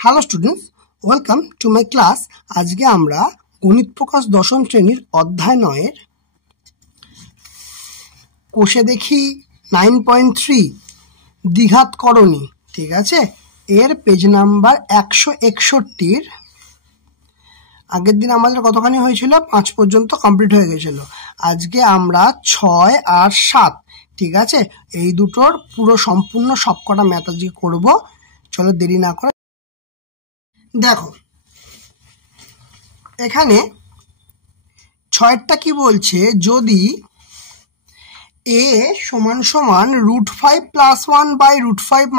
Hello students, welcome to my class. আজকে আমরা গণিত প্রকাশ দশম শ্রেণীর অধ্যায় 9-এর কোষে দেখি 9.3 দ্বিঘাতকরণী, ঠিক আছে, এর পেজ নাম্বার 161-র আগের দিন আমাদের কতখানি হয়েছিল, 5 পর্যন্ত কমপ্লিট হয়ে গেছিল। আজকে আমরা 6 আর 7, ঠিক আছে, এই দুটোর পুরো সম্পূর্ণ সবকটা ম্যাথ আজকে করবো। চলো দেরি না করে দেখো, এখানে 6টা কি বলছে, যদি a সমান সমান √5 + 1 / √5 -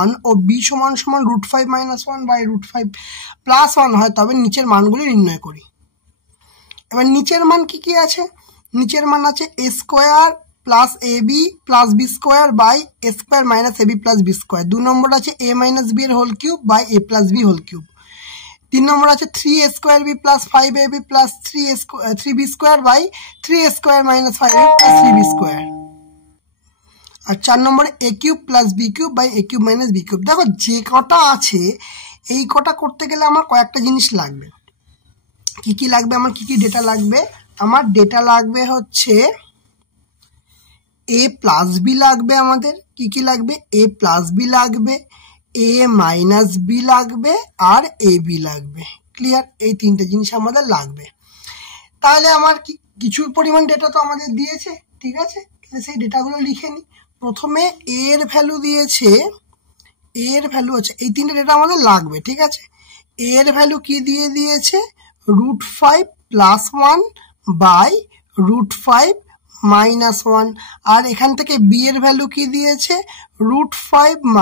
1 ও b সমান সমান √5 - 1 / √5 + 1 হয়, তবে নিচের মানগুলি নির্ণয় করি। এবার নিচের মান কি কি আছে? নিচের মান আছে a² + ab + b² / a² - ab + b²। 2 নম্বর আছে a - b এর whole cube / a + b whole cube. 3 number আছে 3a² + 5ab + 3b² / 3a² - 5ab + 3b²। আর 4 নম্বরে a³ + b³ / a³ - b³। দেখো, যে কটা আছে এই কটা করতে গেলে আমার কয়েকটা জিনিস লাগবে। কি কি লাগবে? আমার কি কি ডেটা লাগবে? আমার ডেটা লাগবে হচ্ছে a + b লাগবে। আমাদের কি কি লাগবে? a + b লাগবে, a - b লাগবে, আর ab লাগবে। ক্লিয়ার? এই তিনটে জিনিস আমাদের লাগবে। তাহলে আমার কিছু পরিমাণ ডেটা তো আমাদের দিয়েছে, ঠিক আছে, সেই ডেটাগুলো লিখে নিই। প্রথমে a এর ভ্যালু দিয়েছে, a এর ভ্যালু আছে, এই তিনটে ডেটা আমাদের লাগবে, ঠিক আছে। a এর ভ্যালু কি দিয়ে দিয়েছে? √5 + 1 / √5 - 1। আর এখান থেকে b এর ভ্যালু কি দিয়েছে? √5 -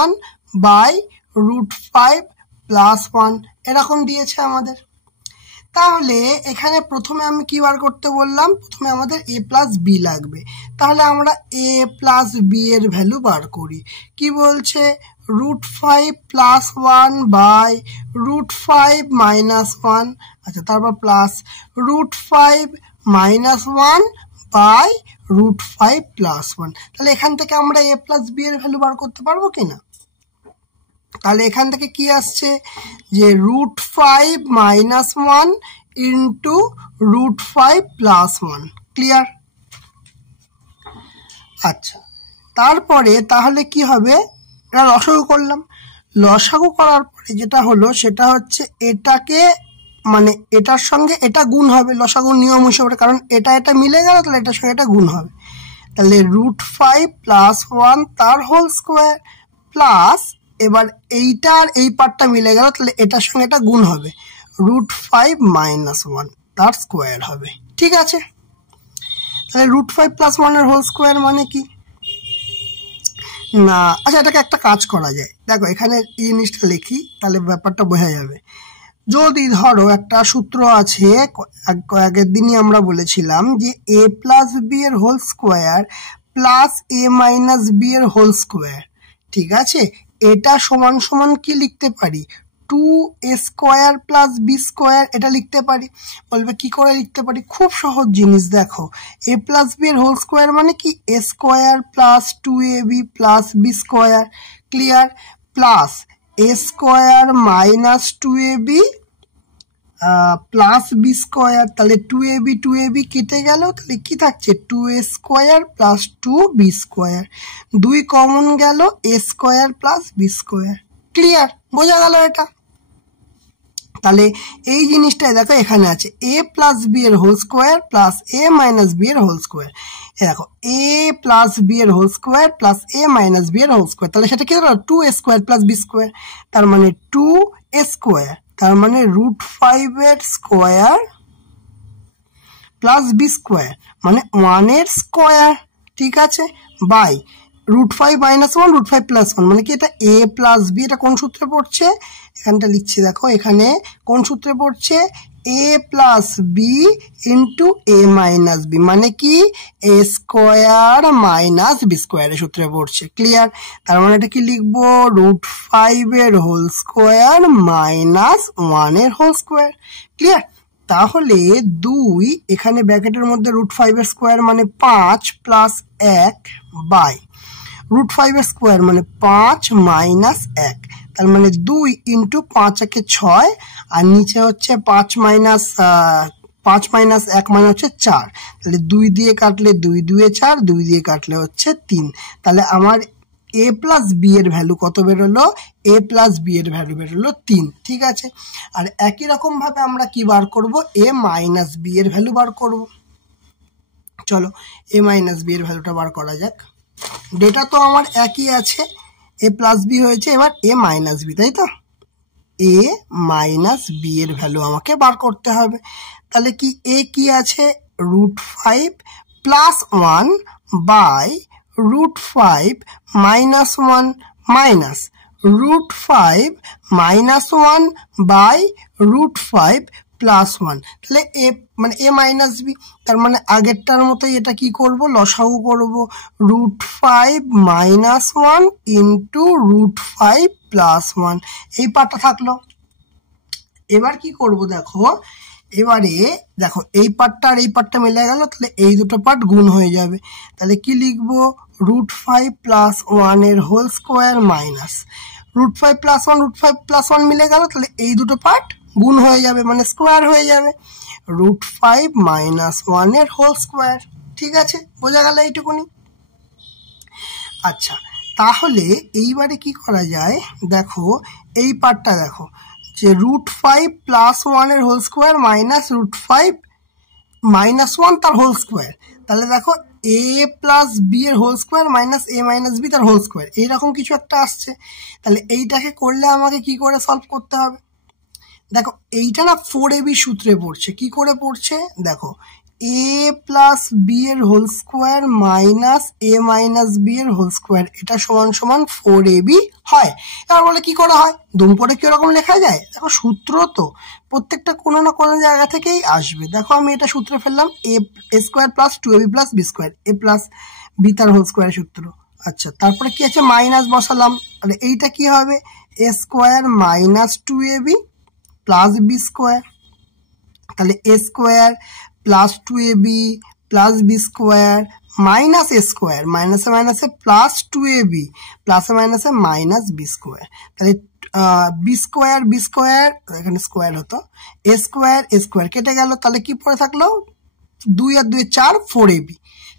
1 / √5 + 1, এরকম দিয়েছে আমাদের। তাহলে এখানে প্রথমে আমি কি বার করতে বললাম? প্রথমে আমাদের a + b লাগবে। তাহলে আমরা a + b এর ভ্যালু বার করি। কি বলছে? √5 + 1 / √5 - 1, আচ্ছা, তারপর প্লাস √5 - 1 / √5 + 1। তাহলে এখান থেকে আমরা a + b এর ভ্যালু বার করতে পারবো কিনা? তাহলে এখান থেকে কি আসছে? যে √5 - 1 × √5 + 1। ক্লিয়ার? আচ্ছা, তারপরে তাহলে কি হবে? এটা লসাগু করলাম। লসাগু করার পরে যেটা হলো সেটা হচ্ছে এটাকে, মানে এটার সঙ্গে এটা গুণ হবে লসাগু নিয়ম হিসেবে, কারণ এটা এটা মিলে গেল, তাহলে এটার সঙ্গে এটা গুণ হবে। তাহলে √5 + 1 তার হোল স্কোয়ার প্লাস, এবার এইটার এই পার্টটা মিলে গেল, তাহলে এটার সঙ্গে এটা গুণ হবে, √5 - 1 তার স্কোয়ার হবে। ঠিক আছে, তাহলে √5 + 1 এর হোল স্কোয়ার মানে কি না? আচ্ছা, এটাকে একটা কাজ করা যায়। দেখো, এখানে এই জিনিসটা লিখি, তাহলে ব্যাপারটা বোঝা যাবে। যদি ধরো একটা সূত্র আছে, আগের দিনই আমরা বলেছিলাম যে a + b এর whole square plus a - b এর হোল স্কোয়ার, ঠিক আছে, এটা সমান সমান কি লিখতে পারি? 2a² + b², এটা লিখতে পারি। বলবে কি করে লিখতে পারি? খুব সহজ জিনিস। দেখো, a + b এর হোল স্কোয়ার মানে কি? a² + 2ab + b²। Clear? Plus a² - 2ab plus b²। তাহলে 2ab কেটে গেল, তাহলে কি থাকছে? 2a² + 2b²। 2 কমন গেল, a² + b²। ক্লিয়ার? বোঝা গেল এটা? তাহলে এই জিনিসটাই দেখো এখানে আছে, a + b এর whole square plus a - b এর হোল স্কোয়ার। দেখো, a + b এর whole square plus a - b এর হোল স্কোয়ার, তাহলে সেটা কি হলো? 2a² + b²। তার মানে 2a², তার মানে √5 এর স্কোয়ার প্লাস b², মানে 1 এর স্কোয়ার, ঠিক আছে, বাই √5 - 1 √5 + 1, মানে কি? এটা a + b, এটা কোন সূত্রে পড়ছে? এখানটা লিখছি, দেখো এখানে কোন সূত্রে পড়ছে? a + b × a - b, মানে কি? a² - b² এর সূত্রে পড়ছে। ক্লিয়ার? তার মানে এটা কি লিখবো? √5 এর হোল স্কোয়ার - 1 এর হোল স্কোয়ার। ক্লিয়ার? তাহলে 2 এখানে ব্র্যাকেটের মধ্যে √5 এর স্কোয়ার মানে 5 + 1 বাই √5 এর স্কোয়ার মানে 5 - 1, তার মানে 2 ইন্টু 5 একে 6 আর নিচে হচ্ছে 5 মাইনাস 1 মানে হচ্ছে 4, তাহলে 2 দিয়ে কাটলে 2 2 4, 2 দিয়ে কাটলে হচ্ছে 3, তাহলে আমার a প্লাস বি এর ভ্যালু কত বেরোলো? a প্লাস বি এর ভ্যালু বেরোলো 3, ঠিক আছে। আর একই রকম ভাবে আমরা কি বার করব? a মাইনাস বি এর ভ্যালু বার করব। চলো a মাইনাস বি এর ভ্যালুটা বার করা যাক। ডেটা তো আমার একই আছে, a প্লাস বি হয়েছে, এবার a মাইনাস বি, তাই তো? a মাইনাস বি এর ভ্যালু আমাকে বার করতে হবে। তাহলে কি a কি আছে? √5 plus 1 by √5 minus 1 minus √5 minus 1 by √5 plus 1, তাহলে a মানে a মাইনাস বি, তার মানে আগেরটার মতোই এটা কি করব? লসাগু করব। √5 মাইনাস 1 ইন্টু √5 প্লাস 1, এই পার্টটা থাকলো। এবার কি করব দেখো, এবারে দেখো এই পার্টটা আর এই পার্টটা মিলে গেল, তাহলে এই দুটো পার্ট গুণ হয়ে যাবে। তাহলে কি লিখবো? √5 প্লাস 1 এর whole square minus √5 plus 1, √5 plus 1 মিলে গেল, তাহলে এই দুটো পার্ট গুণ হয়ে যাবে, মানে স্কোয়ার হয়ে যাবে। √5 মাইনাস 1 এর হোল স্কোয়ার, ঠিক আছে, বোঝা গেল এইটুকুনি। আচ্ছা, তাহলে এইবারে কি করা যায় দেখো, এই পার্টটা দেখো যে √5 প্লাস 1 এর হোল স্কোয়ার মাইনাস √5 মাইনাস 1 তার হোল স্কোয়ার, তাহলে দেখো a প্লাস বি এর whole square minus a minus B তার হোল স্কোয়ার, এইরকম কিছু একটা আসছে। তাহলে এইটাকে করলে আমাকে কি করে সলভ করতে হবে? দেখো এইটা না 4ab সূত্রে পড়ছে। কি করে পড়ছে দেখো, a প্লাস বি এর whole square minus a minus B এর হোল স্কোয়ার, এটা সমান সমান 4ab হয়। এবার বলে কি করা হয়? দুম পরে কি ওরকম লেখা যায়? দেখো সূত্র তো প্রত্যেকটা কোনো না কোনো জায়গা থেকেই আসবে। দেখো আমি এটা সূত্রে ফেললাম, a square plus 2ab plus B square, a plus B তার হোল স্কোয়ারের সূত্র। আচ্ছা, তারপরে কি আছে? মাইনাস বসালাম, তাহলে এইটা কি হবে? a square minus 2ab plus B square, তাহলে a square plus 2ab plus B square minus a square, মাইনাসে মাইনাসে প্লাস 2ab প্লাসে মাইনাসে মাইনাস বি স্কোয়ার, তাহলে বি স্কোয়ার এখানে স্কোয়ার হতো, a স্কোয়ার কেটে গেল, তাহলে কি পড়ে থাকলো? 2 আর 2 4, 4ab,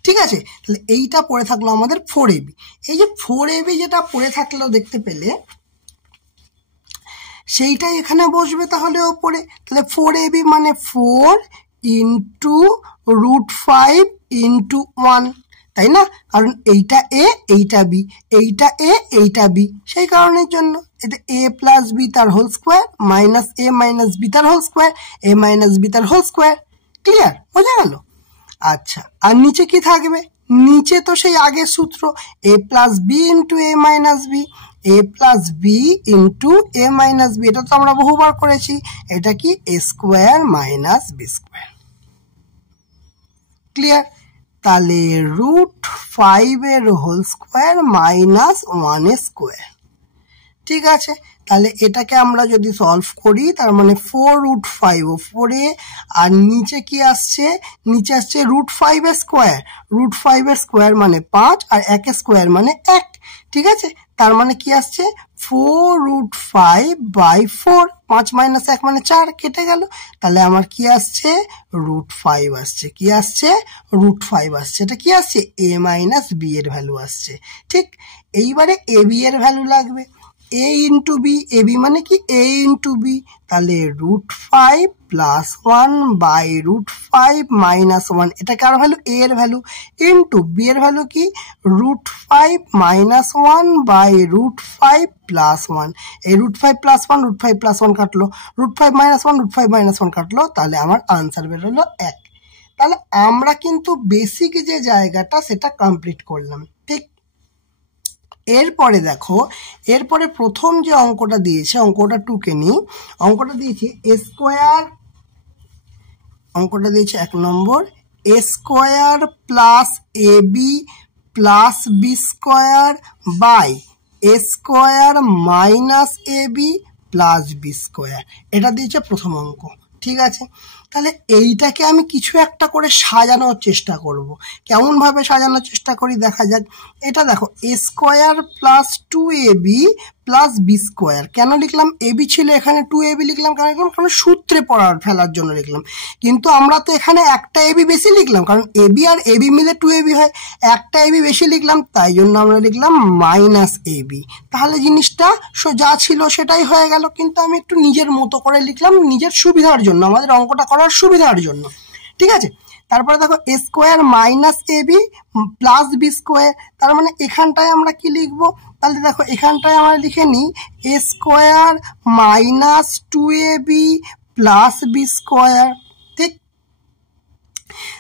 ঠিক আছে। তাহলে এইটা পড়ে থাকলো আমাদের 4ab। এই যে 4ab যেটা পড়ে থাকলো দেখতে পেলে, সেইটাই এখানে বসবে তাহলে ওপরে। তাহলে 4ab মানে 4 ইন্টু √5 ইন্টু 1, তাই না? কারণ এইটা a এইটা b, এইটা a এইটা b, সেই কারণের জন্য এটা a প্লাস বি তার whole square minus a minus B তার whole square, a minus B তার হোল স্কোয়ার। ক্লিয়ার? বোঝা গেল? আচ্ছা, আর নিচে কি থাকবে? নিচে তো সেই আগের সূত্র, a plus B into a minus B, a plus B into a minus B, এটা তো আমরা বহুবার করেছি। এটা কি? a square minus B square. Clear? তাহলে √5 এর হোল স্কোয়ার মাইনাস 1 স্কোয়ার, ঠিক আছে। তাহলে এটাকে আমরা যদি সলভ করি, তার মানে 4√5 ওপরে, আর নিচে কি আসছে? নিচে আসছে √5 এর স্কোয়ার, √5 এর স্কোয়ার মানে 5 আর 1 স্কোয়ার মানে 1, ঠিক আছে। তার মানে কি আসছে? 4√5 বাই 4, 5 মাইনাস 1 মানে 4, কেটে গেল। তাহলে আমার কি আসছে? √5 আসছে। কি আসছে? √5 আসছে। এটা কি আসছে? a মাইনাস বি এর ভ্যালু আসছে। ঠিক এইবারে a b এর ভ্যালু লাগবে, a into B, A B মানে কি? a ইন্টু বি, তাহলে √5 প্লাস 1 বাই √5 মাইনাস 1, এটা কার ভ্যালু? a এর ভ্যালু, ইন্টু বি এর ভ্যালু কি? √5 মাইনাস 1 বাই √5 প্লাস 1, এই √5 প্লাস 1, √5 প্লাস 1 কাটলো, √5 মাইনাস 1, √5 মাইনাস 1 কাটলো, তাহলে আমার আনসার বেরোলো 1। তাহলে আমরা কিন্তু বেসিক যে জায়গাটা সেটা কমপ্লিট করলাম। ঠিক এরপরে দেখো, এরপরে প্রথম যে অঙ্কটা দিয়েছে, অঙ্কটা টুকে নি, অঙ্কটা দিয়েছে a স্কোয়ার, অঙ্কটা দিয়েছে 1 number, a square plus ab plus B square by a square minus ab plus B square, এটা দিয়েছে প্রথম অঙ্ক, ঠিক আছে। তাহলে এইটাকে আমি কিছু একটা করে সাজানোর চেষ্টা করব। কেমন ভাবে সাজানোর চেষ্টা করি দেখা যাক। এটা দেখো a square plus 2ab plus B square. কেন লিখলাম? এবি ছিল এখানে 2ab লিখলাম, কেন লিখলাম? কারণ সূত্রে ফেলার জন্য লিখলাম। কিন্তু আমরা তো এখানে একটা এবি বেশি লিখলাম, কারণ এবি আর এবি মিলে 2ab হয়। একটা এবি বেশি লিখলাম, তাই জন্য আমরা লিখলাম মাইনাস এবি। তাহলে জিনিসটা যা ছিল সেটাই হয়ে গেল, কিন্তু আমি একটু নিজের মতো করে লিখলাম, নিজের সুবিধার জন্য, আমাদের অঙ্কটা করার সুবিধার জন্য। ঠিক আছে, তারপরে দেখো a square minus AB plus B square. তার মানে এখানটায় আমরা কি লিখবো? তাহলে দেখো এখানটায় আমরা লিখে নিই a square minus 2ab plus B square. ঠিক,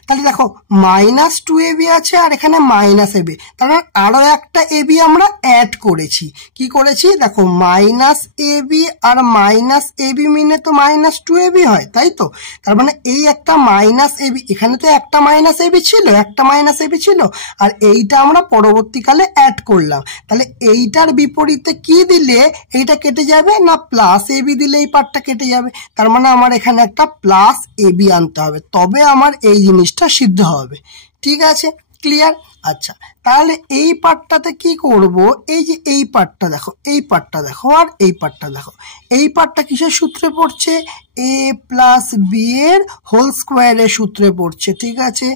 তাহলে দেখো মাইনাস 2ab আছে আর এখানে মাইনাস এবি, তার মানে আরো একটা এবি আমরা অ্যাড করেছি। কি করেছি? দেখো মাইনাস এবি আর মাইনাস এবি মিলে তো মাইনাস 2ab হয়, তাই তো? তার মানে এই একটা মাইনাস এবি, এখানে তো একটা মাইনাস এবি ছিল, আর এইটা আমরা পরবর্তীকালে অ্যাড করলাম। তাহলে এইটার বিপরীতে কি দিলে এইটা কেটে যাবে? না প্লাস এবি দিলে এই পার্টটা কেটে যাবে। তার মানে আমার এখানে একটা প্লাস এবি আনতে হবে, তবে আমার এই জিনিসটা সিদ্ধ হবে। ঠিক আছে, ক্লিয়ার? আচ্ছা, তাহলে এই পার্টটাতে কি করব? এই যে এই পার্টটা দেখো, এই পার্টটা দেখো আর এই পার্টটা দেখো। এই পার্টটা কিসের সূত্রে পড়ছে? a প্লাস বি এর হোল স্কোয়ারের সূত্রে পড়ছে। ঠিক আছে,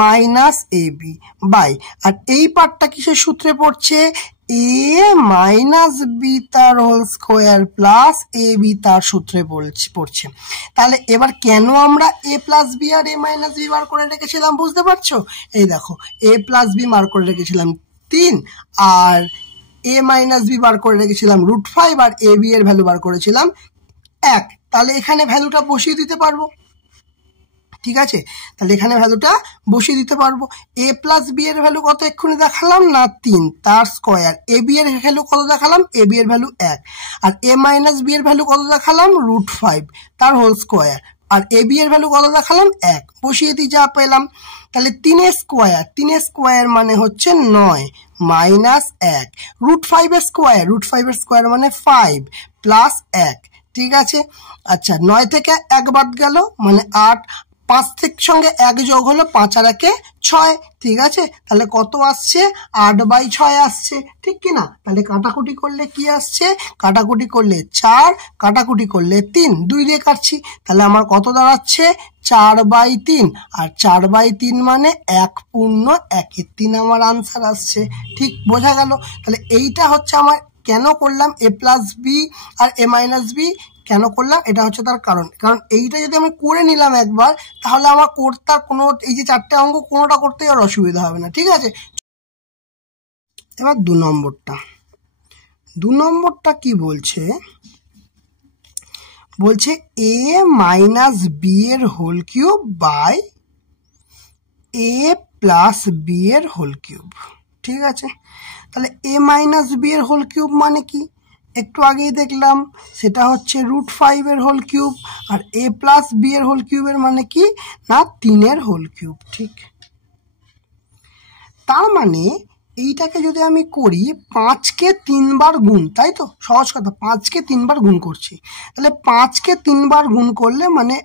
মাইনাস এবি বাই, আর এই পার্টটা কিসের সূত্রে পড়ছে? a মাইনাস বি তার whole square plus A B তার সূত্রে পড়ছে। তাহলে এবার কেন আমরা a প্লাস বি আর a মাইনাস বি বার করে রেখেছিলাম বুঝতে পারছো? এই দেখো a প্লাস বি বার করে রেখেছিলাম 3, আর a মাইনাস বি বার করে রেখেছিলাম √5, আর a বি এর ভ্যালু বার করেছিলাম 1। তাহলে এখানে ভ্যালুটা বসিয়ে দিতে পারবো। ঠিক আছে, তাহলে এখানে ভ্যালুটা বসিয়ে দিতে পারবো। a প্লাস বি এর ভ্যালু কত এক্ষুনি দেখালাম না? 3, তার স্কোয়ার। এ বি এর ভ্যালু কত দেখালাম? এ বি এর ভ্যালু 1, আর a মাইনাস বি এর ভ্যালু কত দেখালাম? √5 তার হোল স্কোয়ার, আর এ বি এর ভ্যালু কত দেখালাম? 1। বসিয়ে দিই, যা পেলাম। তাহলে 3 এর স্কোয়ার মানে হচ্ছে 9 মাইনাস 1, √5 এর স্কোয়ার মানে 5 প্লাস 1। ঠিক আছে, আচ্ছা 9 থেকে 1 বাদ গেল মানে 8, 5 থেকে সঙ্গে 1 যোগ হলো 5 আর 1 6। ঠিক আছে, তাহলে কত আসছে? 8/6 আসছে, ঠিক কি না? তাহলে কাটাকুটি করলে কি আসছে? কাটাকুটি করলে 4, কাটাকুটি করলে 3, 2 দিয়ে কাটছি, তাহলে আমার কত দাঁড়াচ্ছে? 4/3, আর 4/3 মানে 1/1/3 আমার আনসার আসছে। ঠিক বোঝা গেল? তাহলে এইটা হচ্ছে আমার কেন করলাম a প্লাস বি আর a মাইনাস বি কেন করলাম, এটা হচ্ছে তার কারণ। কারণ এইটা যদি আমি করে নিলাম একবার, তাহলে আমার করতে কোনো, এই যে 4টে অঙ্ক কোনোটা করতেই আর অসুবিধা হবে না। ঠিক আছে, এবার 2 নম্বরটা কি বলছে? বলছে a মাইনাস বি এর whole cube by a plus B এর হোল কিউব। ঠিক আছে, তাহলে a মাইনাস বি এর হোল কিউব মানে কি? একটু আগেই দেখলাম, সেটা হচ্ছে √5 এর হোল কিউব, আর a প্লাস বি এর হোল কিউবের মানে কি? না 3 এর হোল কিউব। ঠিক, তার মানে এইটাকে যদি আমি করি 5কে 3 বার গুণ, তাই তো? সহজ কথা, 5কে 3 বার গুণ করছি, তাহলে 5কে 3 বার গুণ করলে মানে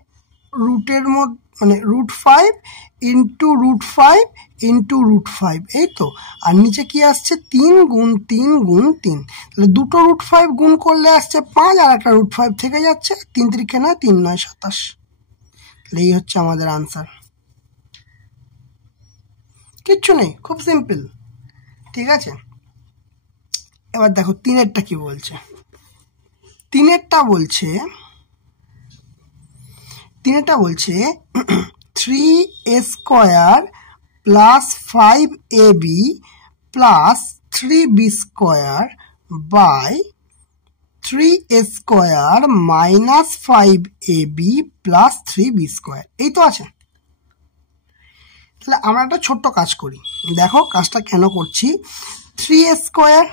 রুটের মধ্যে মানে √5 ইন্টু √5 ইন্টু √5, এই তো। আর নিচে কি আসছে? 3 গুণ 3 গুণ 3, তাহলে দুটো √5 গুণ করলে আসছে 5, আর একটা √5 থেকে যাচ্ছে, 3 × 9 3 9 27। তাহলে এই হচ্ছে আমাদের আনসার। কিচ্ছু নেই, খুব সিম্পল। ঠিক আছে, এবার দেখো 3এরটা কি বলছে। 3এরটা বলছে 3a square plus 5ab plus 3b square by 3a square minus 5ab plus 3b square. এই তো আছে। তাহলে আমরা একটা ছোট্ট কাজ করি, দেখো কাজটা কেন করছি। 3a স্কোয়ার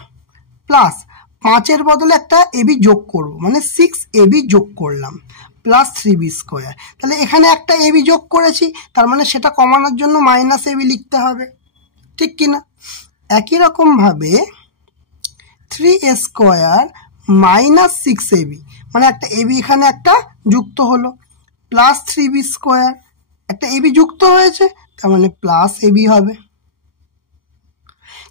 প্লাস 5-এর বদলে একটা এবি যোগ করব, মানে 6ab যোগ করলাম প্লাস 3b স্কোয়ার। তাহলে এখানে একটা এবি যোগ করেছি, তার মানে সেটা কমানোর জন্য মাইনাস এবি লিখতে হবে, ঠিক কিনা? একই রকম ভাবে 3a স্কোয়ার মাইনাস 6ab, মানে একটা এবি এখানে একটা যুক্ত হলো, প্লাস 3b স্কোয়ার, একটা এবি যুক্ত হয়েছে তার মানে প্লাস এবি হবে,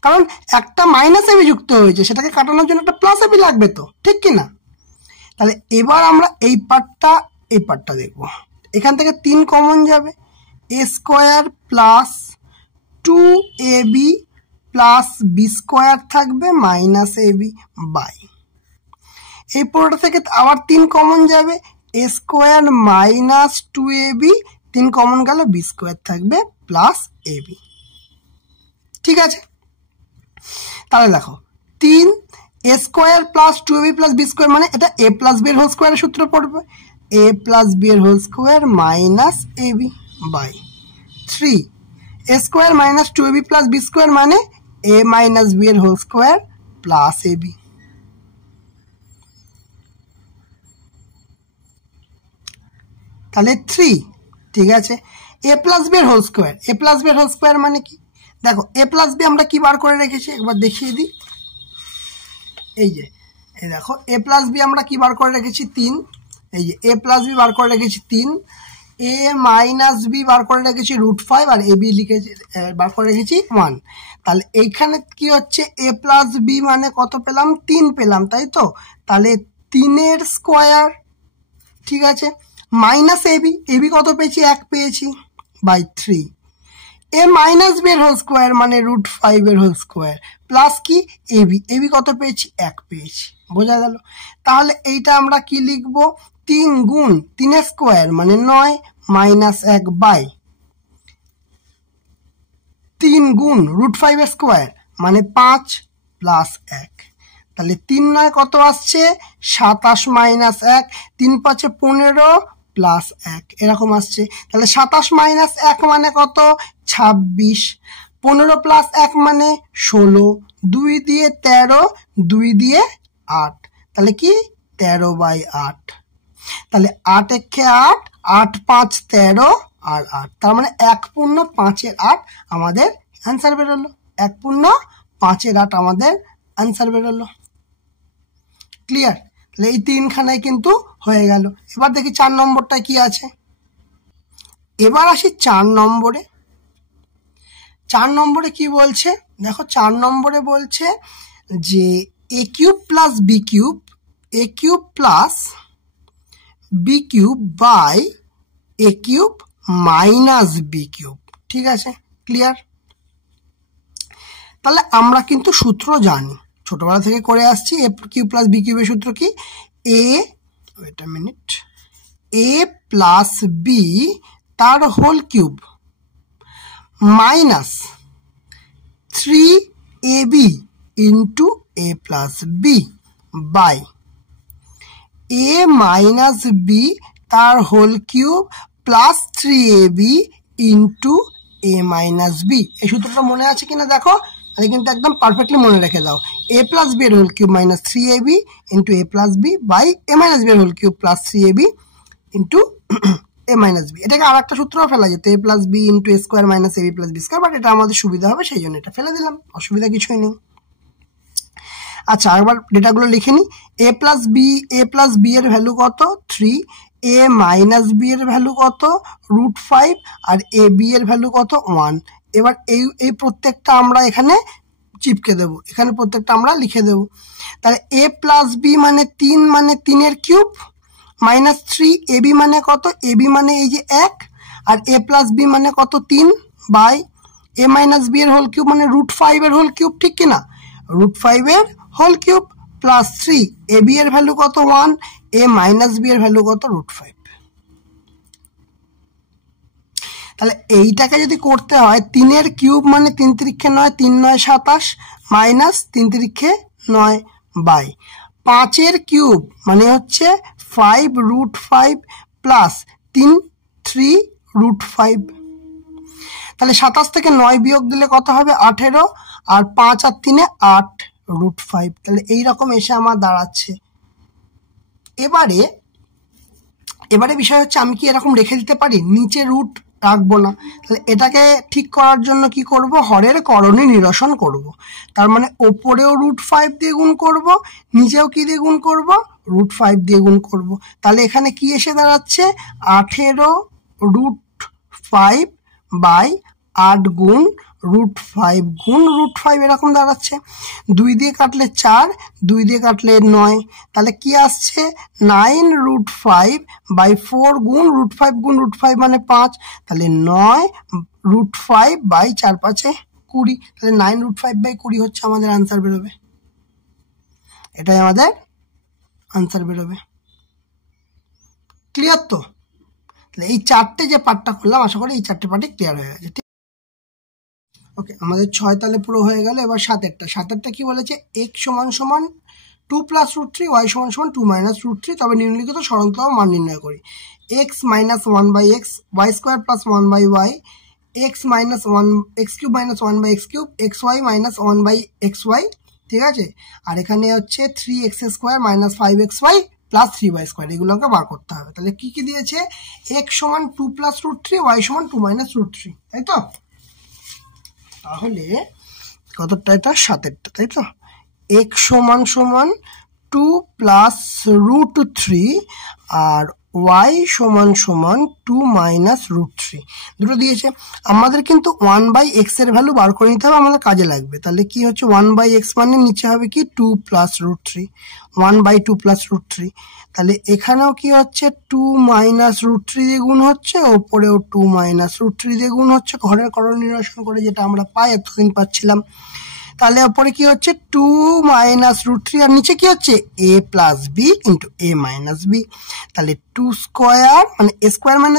কারণ একটা মাইনাস এবি যুক্ত হয়েছে সেটাকে কাটানোর জন্য একটা প্লাস এবি লাগবে তো, ঠিক কি না? তাহলে এবার আমরা এই পার্টটা দেখব। এখান থেকে 3 কমন যাবে, A square plus 2ab plus B square থাকবে মাইনাস এবি বাই, এই পুরোটা থেকে আবার 3 কমন যাবে, A square minus 2ab, 3 common গেল, বি স্কোয়ার থাকবে প্লাস এবি। ঠিক আছে, তাহলে দেখো 3 A square plus 2ab plus B square মানে এটা এ প্লাস বি এর হোল স্কোয়ারের সূত্র পড়বে, এ প্লাস বি এর whole square minus AB by 3 A square minus 2ab plus B square মানে এ মাইনাস বি এর হোল স্কোয়ার প্লাস এবি। তাহলে 3, ঠিক আছে, এ প্লাস বি এর হোল স্কোয়ার, এ প্লাস বি এর হোল স্কোয়ার মানে কি? দেখো এ প্লাস বি আমরা কি বার করে রেখেছি একবার দেখিয়ে দিই, এই যে এই দেখো এ প্লাস বি আমরা কি বার করে রেখেছি 3, এই যে এ প্লাস বি বার করে রেখেছি 3, এ মাইনাস বি বার করে রেখেছি √5 আর এ বি লিখেছি বার করে রেখেছি 1। তাহলে এইখানে কি হচ্ছে, এ প্লাস বি মানে কত পেলাম, 3 পেলাম, তাই তো? তাহলে 3 এর স্কোয়ার, ঠিক আছে, মাইনাস এবি, এবি কত পেয়েছি, 1 পেয়েছি বাই 3, এ মাইনাস বি এর হোল স্কোয়ার মানে √5 এর হোল স্কোয়ার প্লাস কি এবি, এবি কত পেয়েছি, 1 পেয়েছি, বোঝা গেল? তাহলে এইটা আমরা কি লিখবো, 3 গুণ 3 এর স্কোয়ার মানে 9 মাইনাস 1 বাই 3 গুণ √5 এর স্কোয়ার মানে 5 প্লাস 1। তাহলে 3 9 কত আসছে, 27 মাইনাস 1, 3 5 15 প্লাস 1 এরকম আসছে। তাহলে 27 মাইনাস 1 মানে কত, 26, 15 প্লাস 1 মানে 16, 2 দিয়ে 13, 2 দিয়ে 8, তাহলে কি 13/8। তাহলে 8 একে 8, 8 5 13 আর 8, তার মানে 1 পূর্ণ 5 এর 8 আমাদের অ্যান্সার বেরোলো, 1 পূর্ণ 5 এর 8 আমাদের অ্যান্সার বেরোলো। ক্লিয়ার? তাহলে এই 3 খানায় কিন্তু হয়ে গেল। এবার দেখি 4 নম্বরটা কি আছে। এবার আসি 4 নম্বরে। 4 নম্বরে কি বলছে দেখো, 4 নম্বরে বলছে যে A cube plus B cube, A cube plus B cube by A cube minus B cube. ঠিক আছে, ক্লিয়ার? তাহলে আমরা কিন্তু সূত্র জানি, ছোটবেলা থেকে করে আসছি। এ কিউব প্লাস বি কিউবের সূত্র কি, এ প্লাস বি তার whole cube minus 3ab into A plus B by A minus B তার whole cube plus 3ab into A minus B. এই সূত্রটা মনে আছে কিনা দেখো, তাহলে কিন্তু একদম পারফেক্টলি মনে রেখে দাও। এ প্লাস বি এর whole cube minus 3ab into A plus B by A minus B এর whole cube plus 3ab into A minus B. এটাকে আর একটা সূত্রও ফেলা যেত, A plus B into A square minus AB plus B square, but এটা আমাদের সুবিধা হবে সেই জন্য এটা ফেলে দিলাম, অসুবিধা কিছুই নেই। আচ্ছা, একবার ডেটাগুলো লিখে নিই। এ প্লাস বি এর ভ্যালু কত 3, এ মাইনাস বি এর ভ্যালু কত √5 আর এ বি এর ভ্যালু কত 1। এবার এই প্রত্যেকটা আমরা এখানে চিপকে দেব, এখানে প্রত্যেকটা আমরা লিখে দেব। তাহলে এ প্লাস বি মানে 3, মানে 3 এর কিউব মাইনাস 3, এ বি মানে কত, এ বি মানে এই যে 1, আর এ প্লাস বি মানে কত 3 বাই এ মাইনাস বি এর হোল কিউব মানে √5 এর হোল কিউব, ঠিক কিনা, √5 এর হোল কিউব প্লাস 3, এ বি এর ভ্যালু কত 1, এ মাইনাস বি এর ভ্যালু কত √5। তাহলে এইটাকে যদি করতে হয়, 3 এর কিউব মানে 3 তিরিক্ষে 9, 3 9 27 মাইনাস 3 তিরিক্ষে 9 বাই 5 এর কিউব মানে হচ্ছে 5 √5 প্লাস 3 √5। তাহলে 27 থেকে 9 বিয়োগ দিলে কত হবে 18, আর 5 আর 3 8 √5। তাহলে এইরকম এসে আমার দাঁড়াচ্ছে। এবারে বিষয় হচ্ছে, আমি কি এরকম রেখে দিতে পারি, নিচে রুট রাখবো না। তাহলে এটাকে ঠিক করার জন্য কি করব, হরের করণী নিরসন করব। তার মানে ওপরেও √5 দিয়ে গুণ করব, নিচেও কি দিয়ে গুণ করব, √5 দিয়ে গুণ করব, তাহলে এখানে কি এসে দাঁড়াচ্ছে 18√5 বাই 8 গুণ √5 গুণ √5 এরকম দাঁড়াচ্ছে। 2 দিয়ে কাটলে 4, 2 দিয়ে কাটলে 9, তাহলে কি আসছে 9√5 বাই 4 গুণ √5 গুণ √5 মানে 5, তাহলে 9√5 বাই 4 5 20, তাহলে 9√5 বাই 20 হচ্ছে আমাদের আনসার বেরোবে। এটাই আমাদের আনসার বেরোবে। ক্লিয়ার তো? তাহলে এই চারটে যে পার্টটা করলাম আশা করি এই চারটে পার্টই ক্লিয়ার হয়ে গেছে। ওকে, আমাদের 6 তাহলে পুরো হয়ে গেল। এবার 7 কি বলেছে, x সমান সমান 2 + √3, y সমান সমান 2 - √3, তবে নিম্নলিখিত সরলতম মান নির্ণয় করি। x - 1/x, y² + 1/y, x - 1 x³ - 1/x³, xy - 1/xy, ঠিক আছে। আর এখানে হচ্ছে 3x² - 5xy + 3y², এগুলোকে বার করতে হবে। তাহলে কি কি দিয়েছে, x সমান 2 + √3, y সমান 2 - √3, তাই তো? তাহলে কতটা, এটা 7, তাই তো? x সমান সমান 2 + √3 আর y সমান সমান 2 - √3, দুটো দিয়েছে। আমাদের কিন্তু 1/x এর ভ্যালু বার করে নিতে হবে, আমাদের কাজে লাগবে। তাহলে কি হচ্ছে 1/x মানে নিচে হবে কি 2 + √3, 1/2 + √3, তাহলে এখানেও কি হচ্ছে 2 - √3 দিয়ে গুণ হচ্ছে, ওপরেও 2 - √3 দিয়ে গুণ হচ্ছে, ঘরের করণ নিরসন করে যেটা আমরা পাই এতদিন পাচ্ছিলাম। তাহলে ওপরে কি হচ্ছে 2 - √3 আর নিচে কি হচ্ছে a + b × a - b, তাহলে 2² মানে a²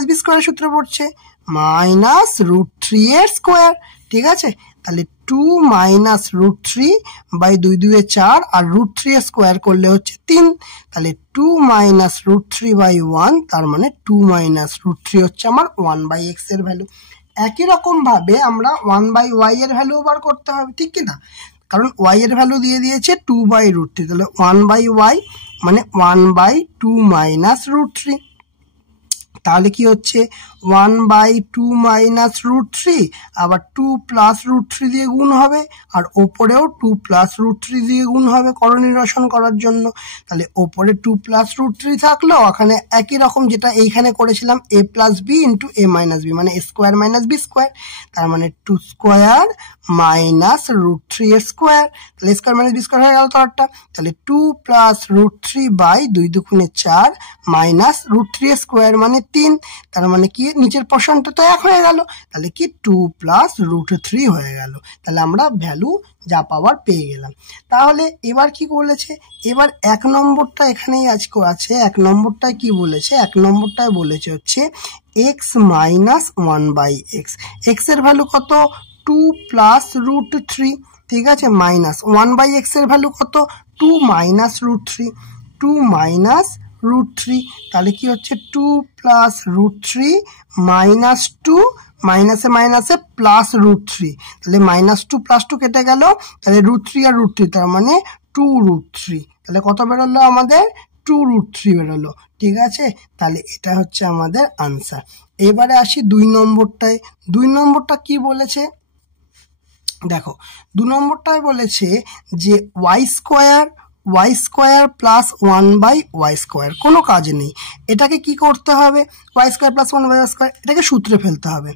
- b² সূত্র পড়ছে -√3 এর স্কোয়ার, ঠিক আছে। তাহলে 2 - √3 বাই 2 2 এ 4 আর √3 এর স্কোয়ার করলে হচ্ছে 3, তাহলে 2 - √3 বাই 1, তার মানে 2 - √3 হচ্ছে আমার 1/x এর ভ্যালু। একই রকম ভাবে আমরা 1/y এর ভ্যালু বার করতে হবে, ঠিক কি না? কারণ y এর ভ্যালু দিয়ে দিয়েছে 2/√3, তাহলে 1/y মানে 1/2 - √3, তাহলে কি হচ্ছে 1/2 - √3, আবার 2 + √3 দিয়ে গুণ হবে, আর ওপরেও 2 + √3 দিয়ে গুণ হবে করণ নিরসন করার জন্য। তাহলে ওপরে 2 + √3 থাকলো, ওখানে একই রকম যেটা এইখানে করেছিলাম a + b × a - b মানে a² - b², তার মানে 2² - √3 এর স্কোয়ার, তাহলে a² - b² হয়ে গেল তো একটা। তাহলে 2 + √3 বাই 2 2 4 মাইনাস √3 এর স্কোয়ার মানে 3, তার মানে কি নিচের পোর্শনটা তো 1 হয়ে গেল, তাহলে কি 2 + √3 হয়ে গেল। তাহলে আমরা ভ্যালু যা পাওয়ার পেয়ে গেলাম। তাহলে এবার কি বলেছে, এবার 1 নম্বরটা এখানেই আজকে আছে। 1 নম্বরটায় কি বলেছে, 1 নম্বরটায় বলেছে হচ্ছে x - 1/x, x এর ভ্যালু কত 2 + √3, ঠিক আছে, মাইনাস 1/x এর ভ্যালু কত 2 - √3, 2 - √3, তাহলে কি হচ্ছে 2 + √3 মাইনাস 2, মাইনাসে মাইনাসে প্লাস √3, তাহলে -2 + 2 কেটে গেল, তাহলে √3 আর √3, তার মানে 2√3, তাহলে কত বেরোলো আমাদের 2√3 বেরোলো, ঠিক আছে। তাহলে এটা হচ্ছে আমাদের আনসার। এবারে আসি 2 নম্বরটায়। 2 নম্বরটা কি বলেছে দেখো, 2 নম্বরটায় বলেছে যে y² + 1/y², কোনো কাজ নেই, এটাকে কি করতে হবে, y² + 1/y², এটাকে সূত্রে ফেলতে হবে।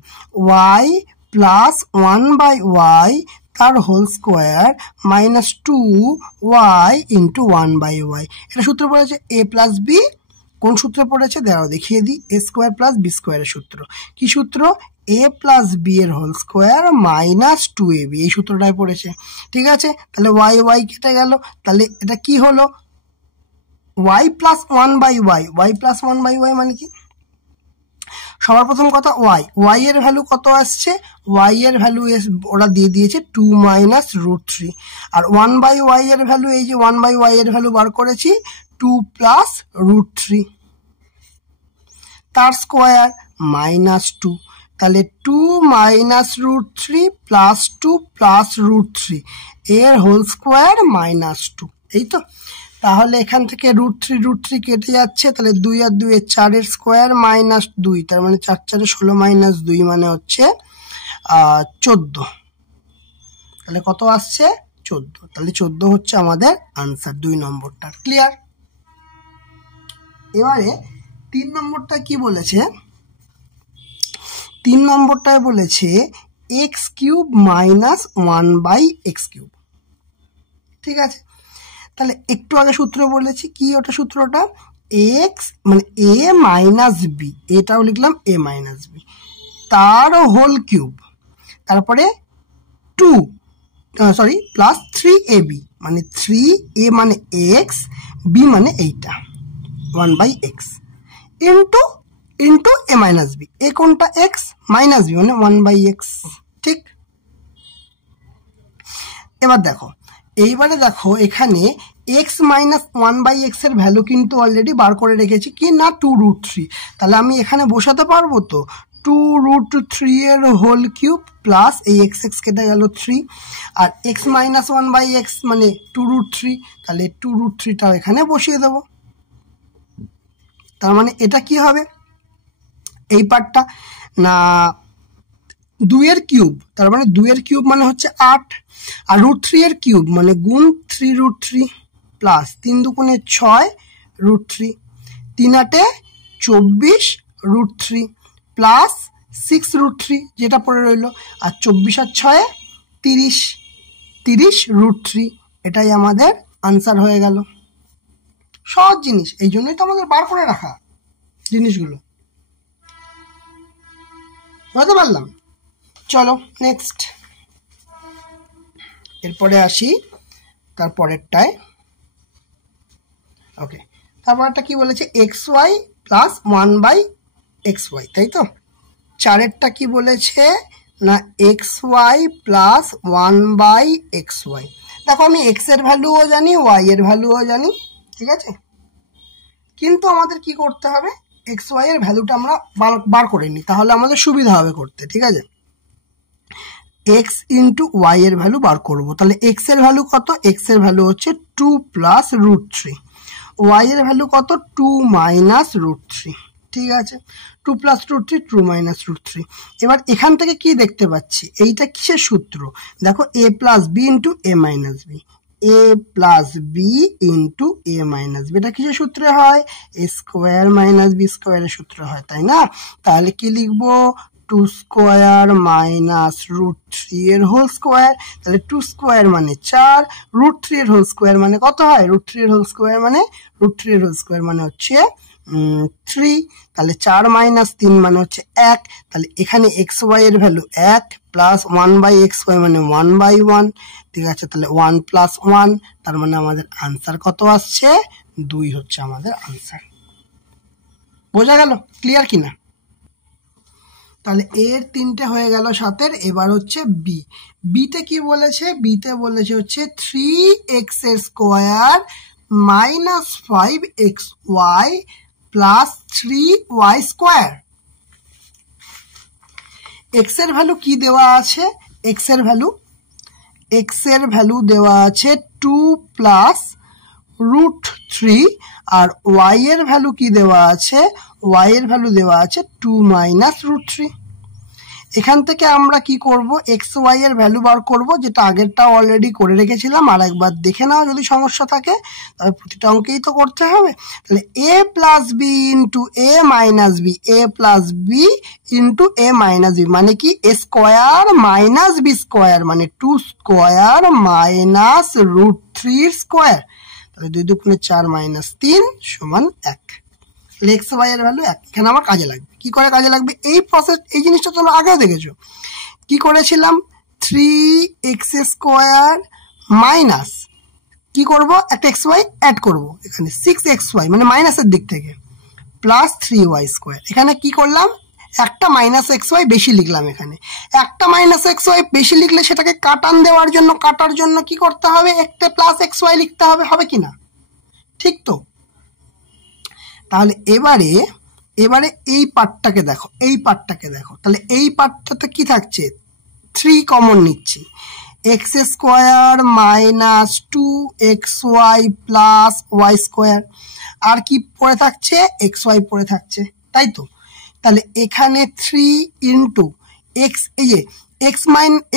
y + 1/y তার হোল স্কোয়ার -2y × 1/y, এটা সূত্র পড়েছে a + b, কোন সূত্রে পড়েছে দাঁড়াও দেখিয়ে দিই, a² + b² এর সূত্র। কি সূত্র, a + b এর হোল স্কোয়ার -2ab, এই সূত্রটাই পড়েছে, ঠিক আছে। তাহলে y কেটে গেল, তাহলে এটা কি হলো y + 1/y, y + 1/y মানে কি, সবার প্রথম কথা y এর ভ্যালু কত আসছে, y এর ভ্যালু ওরা দিয়ে দিয়েছে 2 - √3, আর 1/y এর ভ্যালু, এই যে 1/y এর ভ্যালু বার করেছি 2 + √3, তার স্কোয়ার -2, তাহলে 2 - √3 + 2 + √3 এর হোল স্কোয়ার -2, এই তো। তাহলে এখান থেকে √3 কেটে যাচ্ছে, তাহলে 2 আর 2 এর 4 এর স্কোয়ার -2, তার মানে 4 4 16 - 2 মানে হচ্ছে 14, তাহলে কত আসছে 14, তাহলে 14 হচ্ছে আমাদের আনসার 2 নম্বরটা। ক্লিয়ার? এবারে 3 নম্বরটা কি বলেছে, 3 নম্বরটায় বলেছে x cube minus 1/x cube. ঠিক আছে, তাহলে একটু আগে সূত্র বলেছি কি, ওটা সূত্রটা এক্স মানে এ মাইনাস বি, এটাও লিখলাম এ মাইনাস বি, তার হোল কিউব, তারপরে 2 সরি প্লাস 3ab মানে 3a মানে এক্স, বি মানে এইটা 1/x into into A minus B, এ কোনটা এক্স, মাইনাস বি মানে 1/x। ঠিক, এবার দেখো, এইবারে দেখো এখানে এক্স মাইনাস 1/x এর ভ্যালু কিন্তু অলরেডি বার করে রেখেছি কি না 2√3, তাহলে আমি এখানে বসাতে পারবো তো 2√3 এর হোল কিউব প্লাস এই এক্স এক্স কেটে গেল 3, আর এক্স মাইনাস 1/x মানে 2√3, তাহলে 2√3টাও এখানে বসিয়ে দেব। তার মানে এটা কি হবে, এই পার্টটা না 2 এর কিউব, তার মানে 2 এর কিউব মানে হচ্ছে 8, আর √3 এর কিউব মানে গুণ 3√3 প্লাস 3 দুগুণে 6√3, 3 8 24√3 প্লাস 6√3 যেটা পড়ে রইল, আর 24 আর 6 30, 30√3, এটাই আমাদের আনসার হয়ে গেল। সহজ জিনিস, এই জন্যই তো আমাদের বার করে রাখা জিনিসগুলো, বুঝতে পারলাম। চলো নেক্সট, এরপরে আসি তারপরেরটায়। ওকে, তারপরটা কি বলেছে এক্স ওয়াই প্লাস 1/xy, তাই তো। 4এরটা কি বলেছে না এক্স ওয়াই প্লাস 1/xy। দেখো আমি এক্স এর ভ্যালুও জানি, ওয়াই এর ভ্যালুও জানি, ঠিক আছে, কিন্তু আমাদের কি করতে হবে, এক্স ওয়াই এর ভ্যালুটা আমরা বার করে নিই, তাহলে আমাদের সুবিধা হবে করতে। ঠিক আছে, এক্স ইন্টু ওয়াই এর ভ্যালু বার করবো, তাহলে এক্স এর ভ্যালু কত, এক্স এর ভ্যালু হচ্ছে 2 প্লাস √3, ওয়াই এর ভ্যালু কত 2 মাইনাস √3। ঠিক আছে, 2 প্লাস √3 2 মাইনাস √3। এবার এখান থেকে কি দেখতে পাচ্ছি, এইটা কিসের সূত্র, দেখো এ plus B into A minus B, A plus B into A minus B, এটা কিসের সূত্রে হয়, এ স্কোয়ার মাইনাস বি স্কোয়ারের সূত্রে হয়, তাই না। তাহলে কি লিখবো 2 স্কোয়ার মাইনাস √3 এর হোল স্কোয়ার, তাহলে 2 স্কোয়ার মানে 4, √3 এর হোল স্কোয়ার মানে কত হয়, √3 এর হোল স্কোয়ার মানে √3 এর হোল স্কোয়ার মানে হচ্ছে 3, তাহলে 4 মাইনাস 3 মানে হচ্ছে 1, তাহলে এখানে এক্স ওয়াই এর ভ্যালু 1 প্লাস 1/xy মানে 1/1। ঠিক আছে, তাহলে 1 প্লাস 1, তার মানে আমাদের আনসার কত আসছে 2 হচ্ছে আমাদের আনসার। বোঝা গেল, ক্লিয়ার কিনা। তাহলে এর 3টে হয়ে গেল 7-এর। এবার হচ্ছে বি, বিতে কি বলেছে, বিতে বলেছে হচ্ছে 3x এর square minus 5xy plus 3y square. X এর ভ্যালু কি দেওয়া আছে, এক্স এর ভ্যালু দেওয়া আছে 2 প্লাস √3, আর ওয়াই এর ভ্যালু কি দেওয়া আছে, ওয়াই এর ভ্যালু দেওয়া আছে 2 মাইনাস √3। এখান থেকে আমরা কি করব, এক্স ওয়াই এর ভ্যালু বার করব, যেটা আগেরটা অলরেডি করে রেখেছিলাম, আর একবার দেখে নাও যদি সমস্যা থাকে, তবে প্রতিটা অঙ্কেই তো করতে হবে। তাহলে এ plus B into A minus B, A plus B into A minus B মানে কি এ স্কোয়ার মাইনাস বি স্কোয়ার মানে 2 স্কোয়ার মাইনাস √3 স্কোয়ার, তাহলে 2 দুগুণে 4 মাইনাস 3 সমান 1। এক্স ওয়াই এর ভ্যালু 1, এখানে আমার কাজে লাগবে। কি করে কাজে লাগবে, এই প্রসেস, এই জিনিসটা তোমরা আগেও দেখেছো, কি করেছিলাম 3x স্কোয়ার মাইনাস কি করব, একটা এক্স ওয়াই অ্যাড করবো, এখানে 6xy মানে মাইনাসের দিক থেকে প্লাস 3y স্কোয়ার। এখানে কি করলাম, একটা মাইনাস xy বেশি লিখলাম, এখানে একটা মাইনাস xy বেশি লিখলে সেটাকে কাটান দেওয়ার জন্য, কাটার জন্য কি করতে হবে, একটা প্লাস xy লিখতে হবে, হবে কি না, ঠিক তো। তাহলে এবারে এই পার্টটাকে দেখো, এই পার্টটাকে দেখো, তাহলে এই পার্টটাতে কি থাকছে 3 কমন নিচ্ছি, X square minus 2xy plus Y square, আর কি পড়ে থাকছে xy পড়ে থাকছে, তাই তো। তাহলে এখানে 3 ইন্টু এক্স, এই যে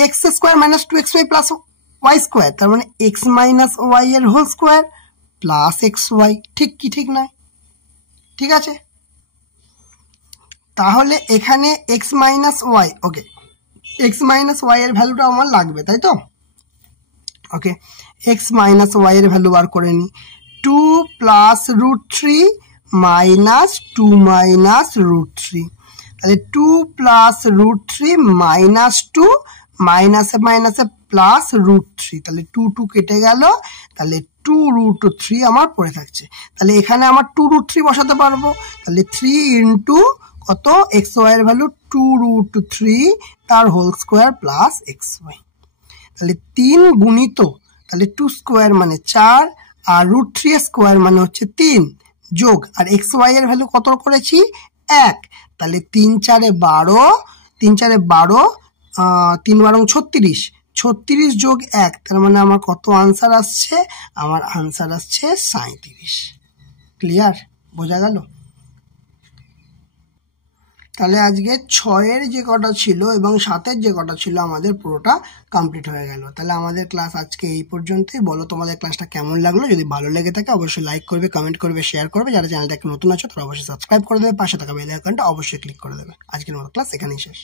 X square minus 2xy plus Y square, তার মানে এক্স মাইনাস ওয়াই এর হোল স্কোয়ার প্লাস xy, ঠিক কি ঠিক নয়, ঠিক আছে, তাহলে এখানে X minus Y, okay X minus Y এর ভ্যালুটা আমার লাগবে, তাই তো? ওকে, এক্স মাইনাস ওয়াই এর ভ্যালু বার করে নিই। 2 plus root 3 minus 2 minus root 3, তাহলে 2 প্লাস রুট 3 মাইনাস 2 মাইনাসে মাইনাসে প্লাস রুট 3, তাহলে 2 2 কেটে গেল, তাহলে 2 রুট 3 আমার পড়ে থাকছে। তাহলে এখানে আমার 2 রুট 3 বসাতে পারবো, তাহলে 3 ইন্টু কত এক্স ওয়াই এর ভ্যালু 2 রুট 3 তার whole square plus x y, তাহলে 3 গুণিত, তাহলে 2 স্কোয়ার মানে 4 আর রুট 3 স্কোয়ার মানে হচ্ছে 3 যোগ, আর এক্স ওয়াই এর ভ্যালু কত করেছি 1, তাহলে 3 4 12, 3 4 12, 3 12 36, 36 যোগ 1, তার মানে আমার কত আনসার আসছে, আমার আনসার আসছে 37। ক্লিয়ার, বোঝা গেল? তাহলে আজকে 6-এর যে কটা ছিল এবং 7-এর যে কটা ছিল আমাদের পুরোটা কমপ্লিট হয়ে গেল। তাহলে আমাদের ক্লাস আজকে এই পর্যন্তই। বলো তোমাদের ক্লাসটা কেমন লাগলো, যদি ভালো লেগে থাকে অবশ্যই লাইক করবে, কমেন্ট করবে, শেয়ার করবে, যারা চ্যানেলটাকে নতুন আছো তারা অবশ্যই সাবস্ক্রাইব করে দেবে, পাশে থাকা বেল আইকনটা অবশ্যই ক্লিক করে দেবে। আজকের মতো ক্লাস এখানেই শেষ।